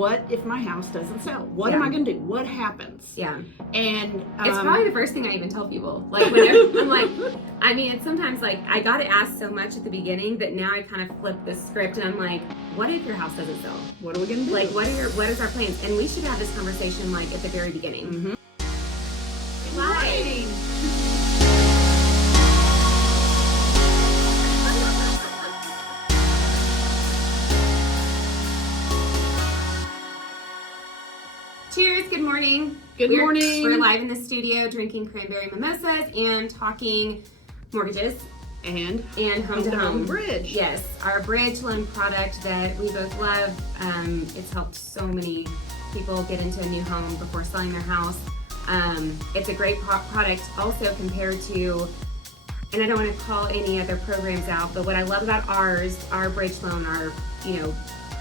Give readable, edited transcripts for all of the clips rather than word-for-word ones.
what if my house doesn't sell? What am I going to do? What happens? Yeah. And it's probably the first thing I even tell people. Like, whenever I'm like, I mean, it's sometimes like I got it asked so much at the beginning that now I kind of flip the script and I'm like, what if your house doesn't sell? What are we going to do? Like, what is our plans? And we should have this conversation like at the very beginning. Mm-hmm. Hi. Cheers, good morning. Good morning. We're live in the studio drinking cranberry mimosas and talking mortgages and home to home bridge. Yes, our bridge loan product that we both love. It's helped so many people get into a new home before selling their house. It's a great product also compared to, and I don't want to call any other programs out, but what I love about ours, our bridge loan, our,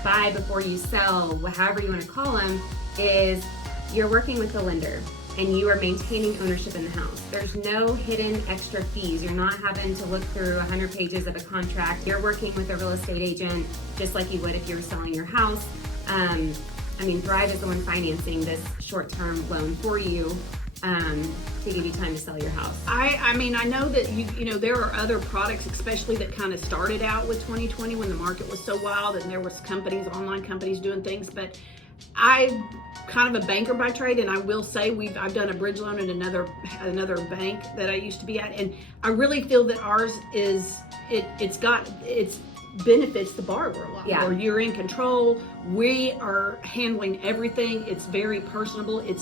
buy before you sell, however you want to call them, is you're working with the lender and you are maintaining ownership in the house. There's no hidden extra fees. You're not having to look through 100 pages of a contract. You're working with a real estate agent just like you would if you were selling your house. Thrive is the one financing this short-term loan for you to give you time to sell your house. I know that there are other products, especially that kind of started out with 2020 when the market was so wild and there was online companies doing things, but I'm kind of a banker by trade, and I will say I've done a bridge loan at another bank that I used to be at, and I really feel that ours is it's benefits the borrower a lot more. You're in control. We are handling everything. It's very personable. I like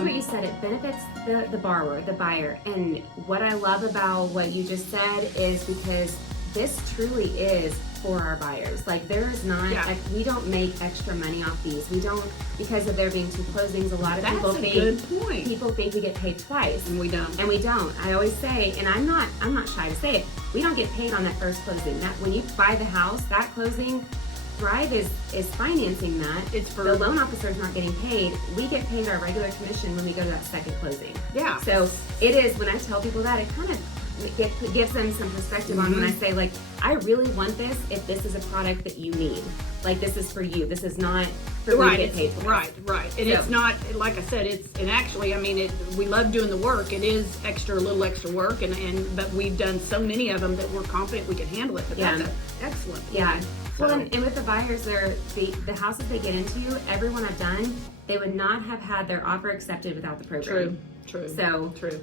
what you said. It benefits the borrower, the buyer. And what I love about what you just said is because this truly is for our buyers. Like, there is not, we don't make extra money off these. We don't, because of there being two closings, a lot of people think we get paid twice. And we don't. I always say, and I'm not shy to say it, we don't get paid on that first closing. That when you buy the house, that closing, Thrive is financing that. It's for the loan officer's not getting paid. We get paid our regular commission when we go to that second closing. Yeah. So it is, when I tell people that, it kind of gives them some perspective on when I say, like, I really want this if this is a product that you need. Like, this is for you. This is not for me to get paid for. Right. And it's not, like I said, we love doing the work. It is a little extra work, but we've done so many of them that we're confident we can handle it. But that's excellent. Yeah. Well, and with the buyers, the houses they get into, everyone I've done, they would not have had their offer accepted without the program. True. So true.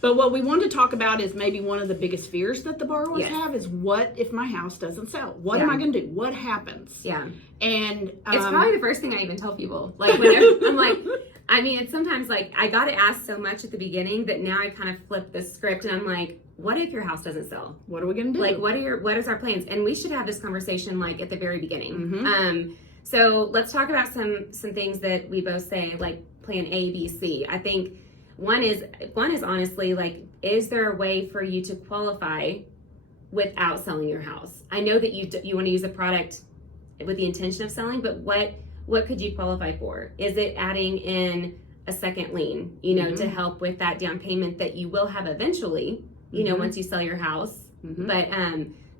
But what we want to talk about is maybe one of the biggest fears that the borrowers have is, what if my house doesn't sell? What am I going to do? What happens? Yeah. And it's probably the first thing I even tell people. Like, whenever I'm like, it's sometimes like I got it asked so much at the beginning that now I kind of flip the script and I'm like, what if your house doesn't sell? What are we going to do? Like, what is our plans? And we should have this conversation like at the very beginning. Mm-hmm. So let's talk about some things that we both say, like plan A, B, C. I think one is honestly, like, is there a way for you to qualify without selling your house? I know that you want to use a product with the intention of selling, but what could you qualify for? Is it adding in a second lien, to help with that down payment that you will have eventually, once you sell your house? Mm-hmm. But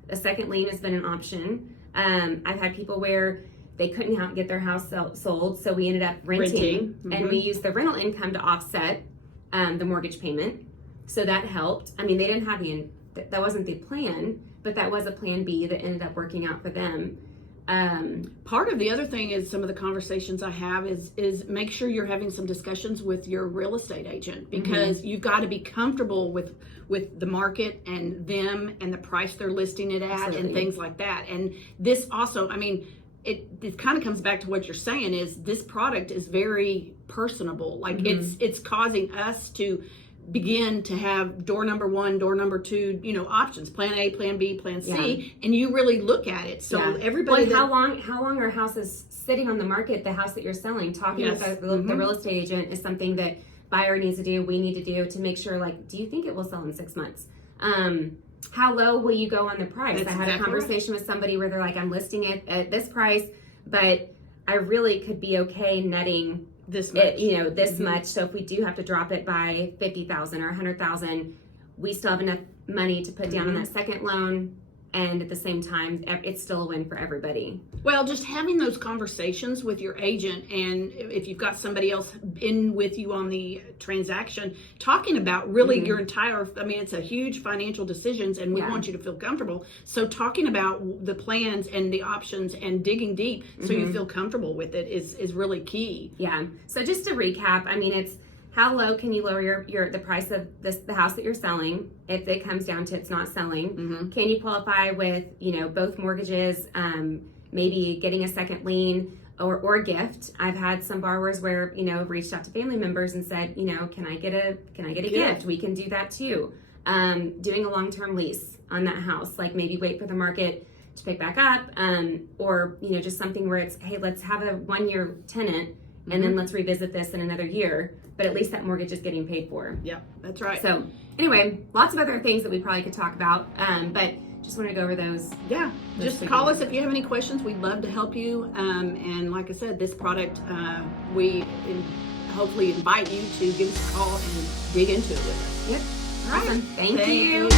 a second lien has been an option. I've had people where they couldn't get their house sold, so we ended up renting. Mm-hmm. And we used the rental income to offset the mortgage payment. So that helped. They didn't have that wasn't the plan, but that was a plan B that ended up working out for them. Part of the other thing is some of the conversations I have is make sure you're having some discussions with your real estate agent, because you've got to be comfortable with the market and them and the price they're listing it at. Absolutely. And things like that. And this also, it kind of comes back to what you're saying, is this product is very personable. Like, it's causing us to begin to have door number one, door number two, options, plan A, plan B, plan C, and you really look at it. So everybody, how long are houses sitting on the market? The house that you're selling, talking with the real estate agent is something that buyer needs to do, we need to do to make sure, like, do you think it will sell in 6 months? How low will you go on the price? I had a conversation with somebody where they're like, I'm listing it at this price, but I really could be okay netting this much. Much. So if we do have to drop it by $50,000 or $100,000, we still have enough money to put down on that second loan and at the same time, it's still a win for everybody. Well, just having those conversations with your agent, and if you've got somebody else in with you on the transaction, talking about really your entire, I mean, it's a huge financial decisions, and we want you to feel comfortable. So talking about the plans and the options and digging deep so you feel comfortable with it is really key. Yeah. So just to recap, I mean, it's how low can you lower the price of the house that you're selling if it comes down to it's not selling? Can you qualify with, both mortgages, maybe getting a second lien or a gift? I've had some borrowers where, reached out to family members and said, can I get a gift? We can do that too. Doing a long-term lease on that house, like maybe wait for the market to pick back up, or, just something where it's, hey, let's have a 1-year tenant and then let's revisit this in another year, but at least that mortgage is getting paid for. Yeah, that's right. So anyway, lots of other things that we probably could talk about, but just want to go over those. Yeah, just call us if you have any questions. We'd love to help you. And like I said, this product, we hopefully invite you to give us a call and dig into it with us. Yep. All right. Awesome. Thank you.